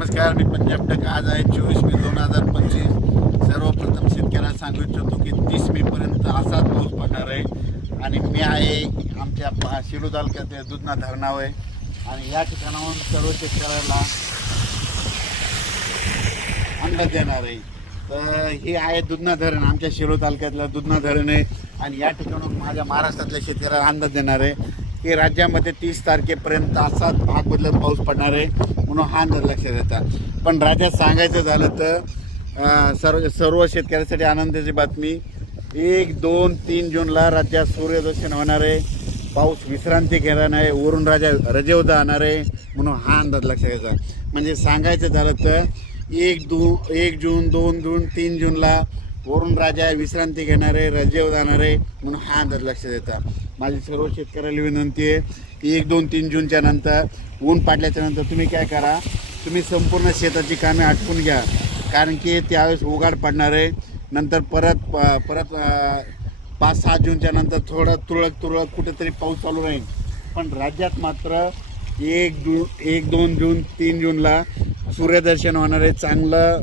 नमस्कार मी पंजाब टक आज आहे चोवीस मे दोन हजार पंचवीस सर्वप्रथम शेतकऱ्याला सांगू इच्छितो की तीस मे पर्यंत असाच पाऊस पडणार आहे आणि मी आहे आमच्या शिरू तालुक्यात दुधना धरणाव आहे आणि या ठिकाणाहून सर्व शेतकऱ्याला अंदाज देणार आहे तर हे आहे दुधना धरण आमच्या शिरू तालुक्यातलं दुधना धरण आहे आणि या ठिकाणाहून माझ्या महाराष्ट्रातल्या शेतकऱ्याला अंदाज देणार आहे की राज्यामध्ये तीस तारखेपर्यंत असाच भाग बदलत पाऊस पडणार आहे म्हणून हा अंदाज लक्षात येतात पण राज्यात सांगायचं झालं तर सर्व सर्व शेतकऱ्यांसाठी आनंदाची बातमी एक दोन तीन जूनला राज्यात सूर्यदर्शन होणार आहे पाऊस विश्रांती घेणार नाही वरून राजा रजेवदा आणणार आहे म्हणून हा अंदाज लक्षात घ्यायचा म्हणजे सांगायचं झालं तर एक दू एक जून दोन जून तीन जूनला वरून राजा विश्रांती घेणारे रजेव आहे म्हणून हा अंदाज लक्षात येतात माझी सर्व शेतकऱ्याला विनंती आहे की एक दोन तीन जूनच्या नंतर ऊन पाडल्याच्या नंतर तुम्ही काय करा तुम्ही संपूर्ण शेताची कामे आटपून घ्या कारण की त्यावेळेस उघाड पडणार आहे नंतर परत परत पाच सहा जूनच्या नंतर थोडं तुरळक तुरळक कुठेतरी पाऊस चालू राहील पण राज्यात मात्र एक जून एक दोन जून तीन जूनला सूर्यदर्शन होणार आहे चांगलं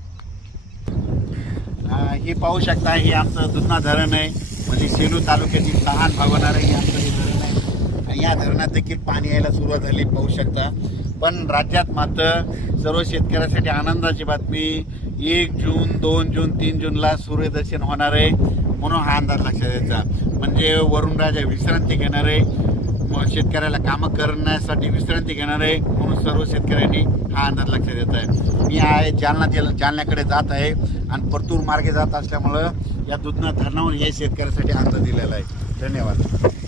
हे पाहू शकता हे आमचं दुधना धरण आहे म्हणजे सेलू तालुक्यातील तहान भागवणारं हे आमचं हे धरण आहे या धरणात देखील पाणी यायला सुरुवात झाली पाहू शकता पण राज्यात मात्र सर्व शेतकऱ्यासाठी आनंदाची बातमी एक जून दोन जून तीन जूनला सूर्यदर्शन होणार आहे म्हणून हा अंदाज लक्षात यायचा म्हणजे वरुणराजा विश्रांती घेणार आहे शेतकऱ्याला कामं करण्यासाठी विश्रांती घेणार आहे म्हणून सर्व शेतकऱ्यांनी हा अंदाज लक्षात येत आहे मी आहे जालना जिल्हा जालन्याकडे जात आहे आणि परतूर मार्गे जात असल्यामुळं या दुधना धरणावर हे शेतकऱ्यासाठी अंदाज दिलेला आहे धन्यवाद